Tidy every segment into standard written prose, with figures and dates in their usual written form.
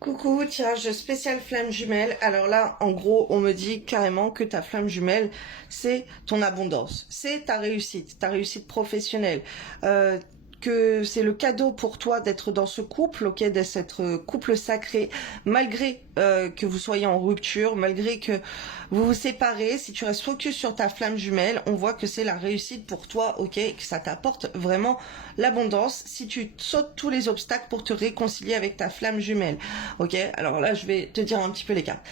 Coucou, tirage spécial flamme jumelle. Alors là, en gros, on me dit carrément que ta flamme jumelle, c'est ton abondance, c'est ta réussite professionnelle. Que c'est le cadeau pour toi d'être dans ce couple, ok, d'être ce couple sacré, malgré que vous soyez en rupture, malgré que vous vous séparez, si tu restes focus sur ta flamme jumelle, on voit que c'est la réussite pour toi, ok, et que ça t'apporte vraiment l'abondance si tu sautes tous les obstacles pour te réconcilier avec ta flamme jumelle, ok. Alors là, je vais te dire un petit peu les cartes.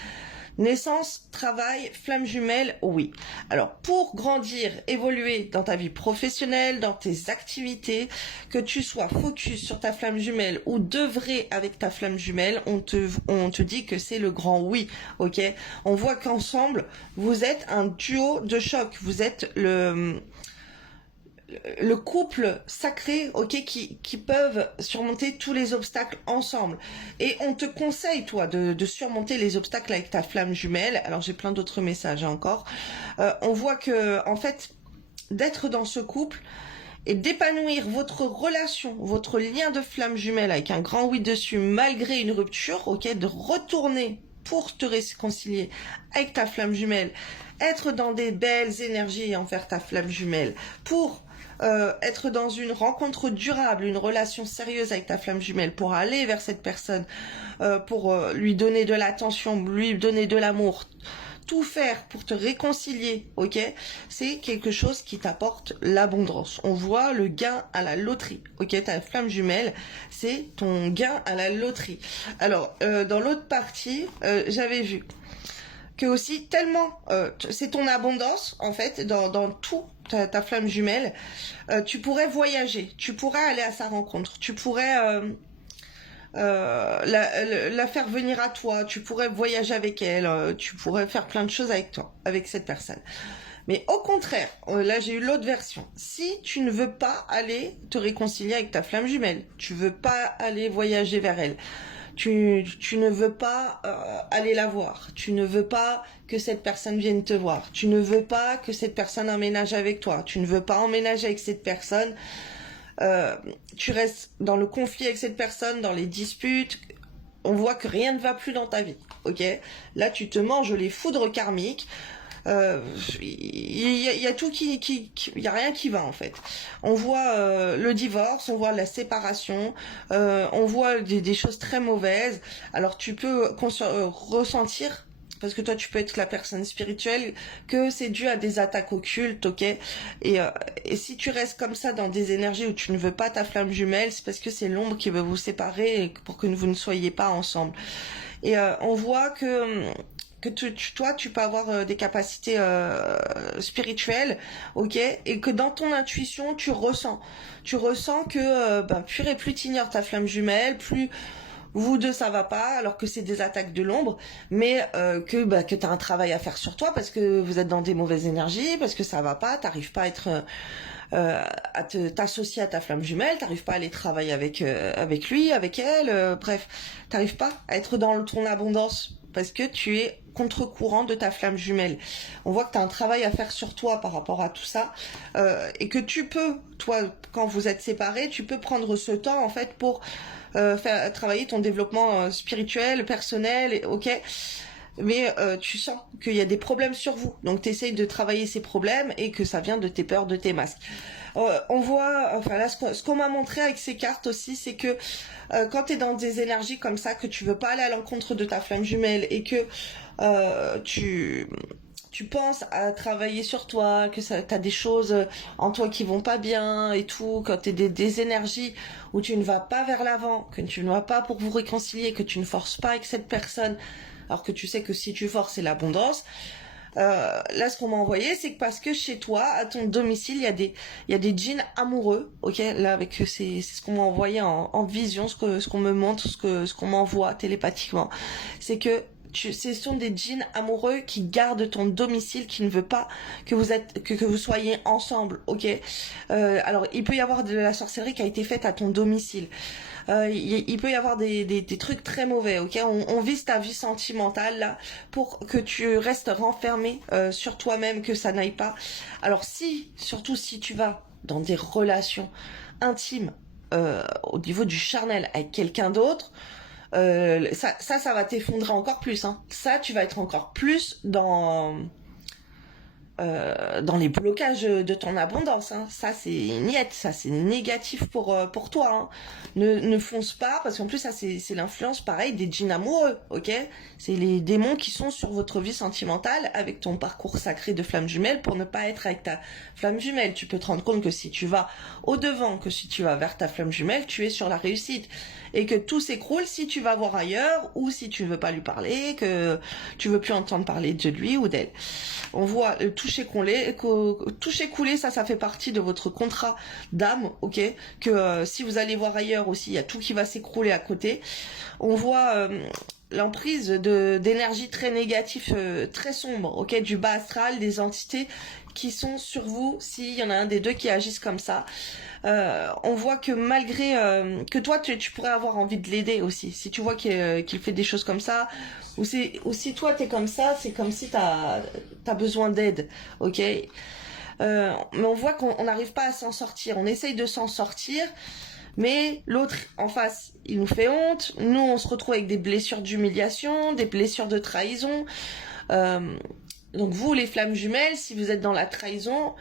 Naissance, travail, flamme jumelle, oui. Alors, pour grandir, évoluer dans ta vie professionnelle, dans tes activités, que tu sois focus sur ta flamme jumelle ou d'œuvrer avec ta flamme jumelle, on te dit que c'est le grand oui, ok? On voit qu'ensemble, vous êtes un duo de choc. Vous êtes le couple sacré, ok, qui peuvent surmonter tous les obstacles ensemble. Et on te conseille, toi, de surmonter les obstacles avec ta flamme jumelle. Alors j'ai plein d'autres messages encore. On voit que, en fait, d'être dans ce couple et d'épanouir votre relation, votre lien de flamme jumelle avec un grand oui dessus, malgré une rupture, ok, de retourner pour te réconcilier avec ta flamme jumelle, être dans des belles énergies envers ta flamme jumelle, pour être dans une rencontre durable, une relation sérieuse avec ta flamme jumelle, pour aller vers cette personne, pour lui donner de l'attention, lui donner de l'amour, tout faire pour te réconcilier, ok, c'est quelque chose qui t'apporte l'abondance. On voit le gain à la loterie, ok, ta flamme jumelle, c'est ton gain à la loterie. Alors, dans l'autre partie, j'avais vu que aussi tellement c'est ton abondance en fait dans tout ta flamme jumelle, tu pourrais voyager, tu pourrais aller à sa rencontre, tu pourrais la faire venir à toi, tu pourrais voyager avec elle, tu pourrais faire plein de choses avec toi, avec cette personne. Mais au contraire, là j'ai eu l'autre version. Si tu ne veux pas aller te réconcilier avec ta flamme jumelle, tu veux pas aller voyager vers elle, tu ne veux pas aller la voir, tu ne veux pas que cette personne vienne te voir, tu ne veux pas que cette personne emménage avec toi, tu ne veux pas emménager avec cette personne, tu restes dans le conflit avec cette personne, dans les disputes, on voit que rien ne va plus dans ta vie, ok? Là tu te manges les foudres karmiques, y a tout y a rien qui va en fait. On voit le divorce, on voit la séparation, on voit des choses très mauvaises. Alors tu peux ressentir, parce que toi tu peux être la personne spirituelle, que c'est dû à des attaques occultes, ok, et si tu restes comme ça dans des énergies où tu ne veux pas ta flamme jumelle, c'est parce que c'est l'ombre qui veut vous séparer pour que vous ne soyez pas ensemble. Et on voit que toi, tu peux avoir des capacités spirituelles, ok, et que dans ton intuition, tu ressens que plus t'ignores ta flamme jumelle, plus vous deux ça va pas, alors que c'est des attaques de l'ombre, mais que t'as un travail à faire sur toi parce que vous êtes dans des mauvaises énergies, parce que ça va pas, t'arrives pas à être à t'associer à ta flamme jumelle, t'arrives pas à aller travailler avec lui, avec elle, bref, t'arrives pas à être dans ton abondance parce que tu es contre-courant de ta flamme jumelle. On voit que tu as un travail à faire sur toi par rapport à tout ça, et que tu peux, toi, quand vous êtes séparés, tu peux prendre ce temps en fait pour faire travailler ton développement spirituel, personnel, ok, mais tu sens qu'il y a des problèmes sur vous, donc tu essayes de travailler ces problèmes et que ça vient de tes peurs, de tes masques. On voit, enfin là, ce qu'on m'a montré avec ces cartes aussi, c'est que quand tu es dans des énergies comme ça, que tu veux pas aller à l'encontre de ta flamme jumelle et que tu penses à travailler sur toi, que t'as des choses en toi qui vont pas bien et tout, quand t'es des énergies où tu ne vas pas vers l'avant, que tu ne vas pas pour vous réconcilier, que tu ne forces pas avec cette personne, alors que tu sais que si tu forces, c'est l'abondance. Là, ce qu'on m'a envoyé, c'est que parce que chez toi, à ton domicile, il y a des djinns amoureux, ok. Là, avec c'est ce qu'on m'a envoyé en vision, ce qu'on me montre, ce qu'on m'envoie télépathiquement, c'est que ce sont des djinns amoureux qui gardent ton domicile, qui ne veut pas que vous soyez ensemble, ok. Alors, il peut y avoir de la sorcellerie qui a été faite à ton domicile. Il peut y avoir des trucs très mauvais, ok. On vise ta vie sentimentale là pour que tu restes renfermé sur toi-même, que ça n'aille pas. Alors surtout si tu vas dans des relations intimes au niveau du charnel avec quelqu'un d'autre, Ça va t'effondrer encore plus. Hein. Ça, tu vas être encore plus dans les blocages de ton abondance. Hein. Ça, c'est niette, ça, c'est négatif pour toi. Hein. Ne fonce pas, parce qu'en plus, ça, c'est l'influence, pareil, des djinns amoureux, ok? C'est les démons qui sont sur votre vie sentimentale avec ton parcours sacré de flamme jumelle pour ne pas être avec ta flamme jumelle. Tu peux te rendre compte que si tu vas au-devant, que si tu vas vers ta flamme jumelle, tu es sur la réussite. Et que tout s'écroule si tu vas voir ailleurs, ou si tu veux pas lui parler, que tu veux plus entendre parler de lui ou d'elle. On voit le toucher couler, ça fait partie de votre contrat d'âme, ok? Que si vous allez voir ailleurs aussi, il y a tout qui va s'écrouler à côté. On voit l'emprise d'énergie très négative, très sombre, ok? Du bas astral, des entités qui sont sur vous, s'il y en a un des deux qui agissent comme ça. On voit que malgré que toi tu pourrais avoir envie de l'aider aussi, si tu vois qu'il fait des choses comme ça, ou si toi t'es comme ça, c'est comme si t'as besoin d'aide, ok? Mais on voit qu'on n'arrive pas à s'en sortir, on essaye de s'en sortir, mais l'autre en face, il nous fait honte, nous on se retrouve avec des blessures d'humiliation, des blessures de trahison. Donc vous, les flammes jumelles, si vous êtes dans la trahison,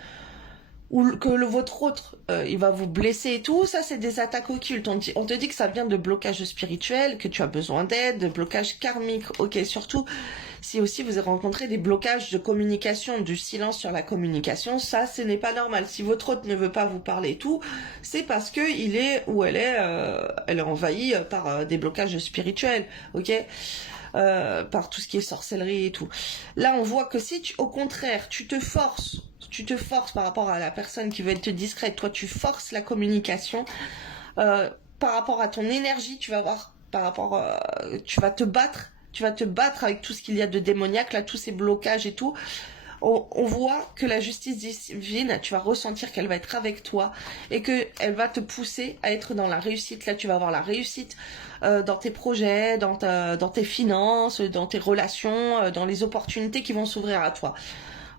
ou que votre autre, il va vous blesser et tout, ça c'est des attaques occultes. On te dit que ça vient de blocages spirituels, que tu as besoin d'aide, de blocages karmiques. Ok, surtout si aussi vous avez rencontré des blocages de communication, du silence sur la communication, ça ce n'est pas normal. Si votre autre ne veut pas vous parler et tout, c'est parce que il est ou elle est envahie par des blocages spirituels. Ok. Par tout ce qui est sorcellerie et tout. Là, on voit que si au contraire, tu te forces par rapport à la personne qui veut être discrète, toi tu forces la communication, par rapport à ton énergie, tu vas voir, tu vas te battre avec tout ce qu'il y a de démoniaque, là, tous ces blocages et tout. On voit que la justice divine, tu vas ressentir qu'elle va être avec toi et qu'elle va te pousser à être dans la réussite. Là, tu vas avoir la réussite dans tes projets, dans tes finances, dans tes relations, dans les opportunités qui vont s'ouvrir à toi.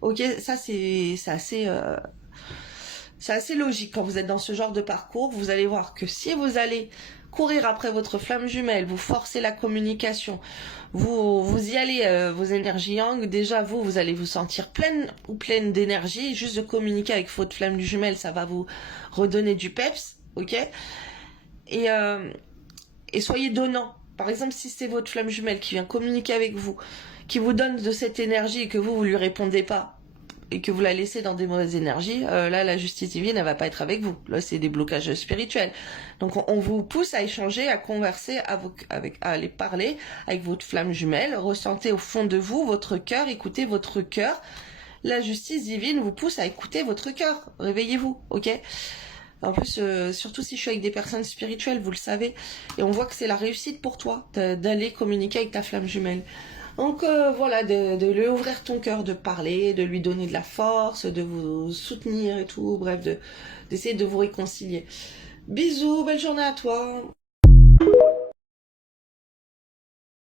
Ok, ça c'est assez logique quand vous êtes dans ce genre de parcours. Vous allez voir que si vous allez courir après votre flamme jumelle, vous forcez la communication, vous y allez, vos énergies yang, déjà vous allez vous sentir pleine d'énergie. Juste de communiquer avec votre flamme jumelle, ça va vous redonner du peps, ok? Et soyez donnant. Par exemple, si c'est votre flamme jumelle qui vient communiquer avec vous, qui vous donne de cette énergie et que vous lui répondez pas, et que vous la laissez dans des mauvaises énergies, là, la justice divine, elle va pas être avec vous. Là, c'est des blocages spirituels. Donc, on vous pousse à échanger, à converser, à aller parler avec votre flamme jumelle. Ressentez au fond de vous votre cœur, écoutez votre cœur. La justice divine vous pousse à écouter votre cœur. Réveillez-vous, ok? En plus, surtout si je suis avec des personnes spirituelles, vous le savez. Et on voit que c'est la réussite pour toi d'aller communiquer avec ta flamme jumelle. Donc voilà, de lui ouvrir ton cœur, de parler, de lui donner de la force, de vous soutenir et tout, bref, d'essayer de vous réconcilier. Bisous, belle journée à toi.